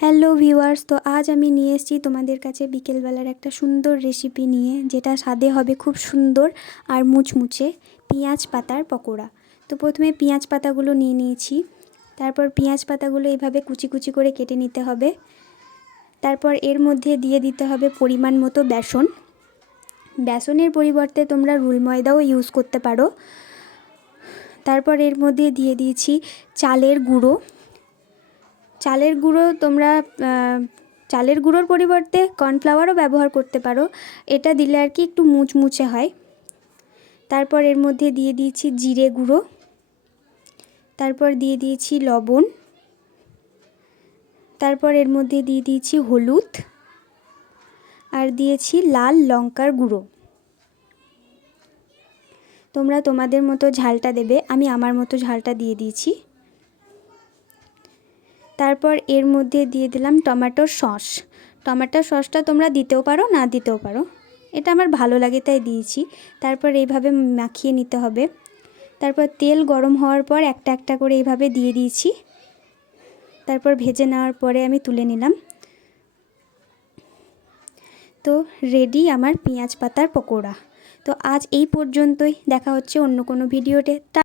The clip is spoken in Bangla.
হ্যালো ভিউয়ার্স, তো আজ আমি নিয়ে এসেছি তোমাদের কাছে বিকেলবেলার একটা সুন্দর রেসিপি নিয়ে, যেটা স্বাদে হবে খুব সুন্দর আর মুচমুচে পেঁয়াজ পাতার পকোড়া। তো প্রথমে পেঁয়াজ পাতাগুলো নিয়ে নিয়েছি। তারপর পেঁয়াজ পাতাগুলো এইভাবে কুচি কুচি করে কেটে নিতে হবে। তারপর এর মধ্যে দিয়ে দিতে হবে পরিমাণ মতো বেসন। বেসনের পরিবর্তে তোমরা রুল ময়দাও ইউজ করতে পারো। তারপর এর মধ্যে দিয়ে দিয়েছি চালের গুঁড়ো। তোমরা চালের গুঁড়োর পরিবর্তে কর্নফ্লাওয়ারও ব্যবহার করতে পারো, এটা দিলে আর কি একটু মুচমুচে হয়। তারপর এর মধ্যে দিয়ে দিয়েছি জিরে গুঁড়ো। তারপর দিয়ে দিয়েছি লবণ। তারপর এর মধ্যে দিয়ে দিয়েছি হলুদ আর দিয়েছি লাল লঙ্কার গুঁড়ো। তোমরা তোমাদের মতো ঝালটা দেবে, আমি আমার মতো ঝালটা দিয়ে দিয়েছি। তারপর এর মধ্যে দিয়ে দিলাম টমেটোর সস। টমেটোর সসটা তোমরা দিতেও পারো, না দিতেও পারো, এটা আমার ভালো লাগে তাই দিয়েছি। তারপর এইভাবে মাখিয়ে নিতে হবে। তারপর তেল গরম হওয়ার পর একটা একটা করে এইভাবে দিয়ে দিয়েছি। তারপর ভেজে নেওয়ার পরে আমি তুলে নিলাম। তো রেডি আমার পেঁয়াজ পাতার পকোড়া। তো আজ এই পর্যন্তই, দেখা হচ্ছে অন্য কোনো ভিডিওতে।